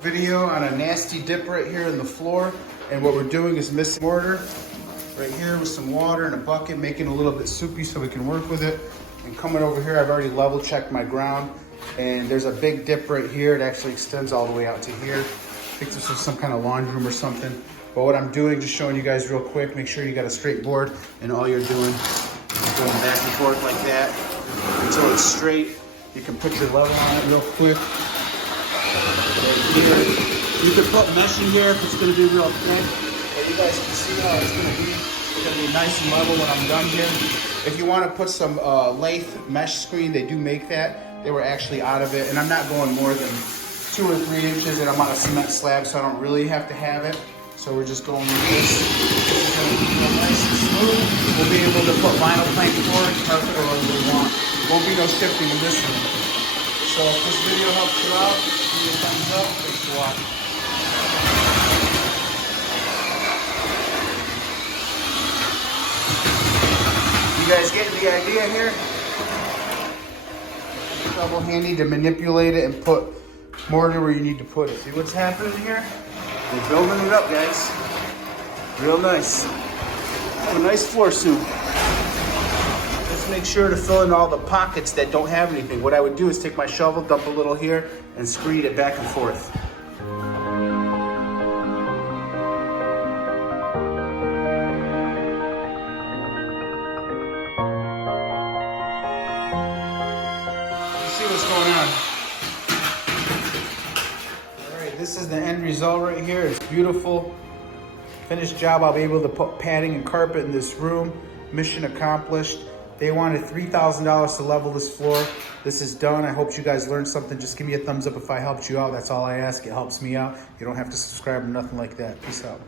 Video on a nasty dip right here in the floor, and what we're doing is mixing mortar right here with some water and a bucket, making it a little bit soupy so we can work with it. And coming over here, I've already level checked my ground, and there's a big dip right here. It actually extends all the way out to here. I think this is some kind of laundry room or something. But what I'm doing, just showing you guys real quick, make sure you got a straight board, and all you're doing is going back and forth like that until it's straight. You can put your level on it real quick. Right here. You can put mesh in here if it's going to be real thick, but you guys can see how it's going to be. It's going to be nice and level when I'm done here. If you want to put some lathe mesh screen, they do make that. They were actually out of it, and I'm not going more than 2 or 3 inches, and I'm on a cement slab, so I don't really have to have it. So we're just going with this. It's going to be real nice and smooth. We'll be able to put vinyl plank flooring, carpet, or whatever we want. Won't be no shifting in this one. So if this video helps you out, give me a thumbs up. Thanks for watching. You guys getting the idea here? Double handy to manipulate it and put mortar where you need to put it. See what's happening here? We're building it up, guys. Real nice. Have a nice floor suit. Just make sure to fill in all the pockets that don't have anything. What I would do is take my shovel, dump a little here, and screed it back and forth. Let's see what's going on. This is the end result right here. It's beautiful. Finished job. I'll be able to put padding and carpet in this room. Mission accomplished. They wanted $3,000 to level this floor. This is done. I hope you guys learned something. Just give me a thumbs up if I helped you out. That's all I ask. It helps me out. You don't have to subscribe or nothing like that. Peace out.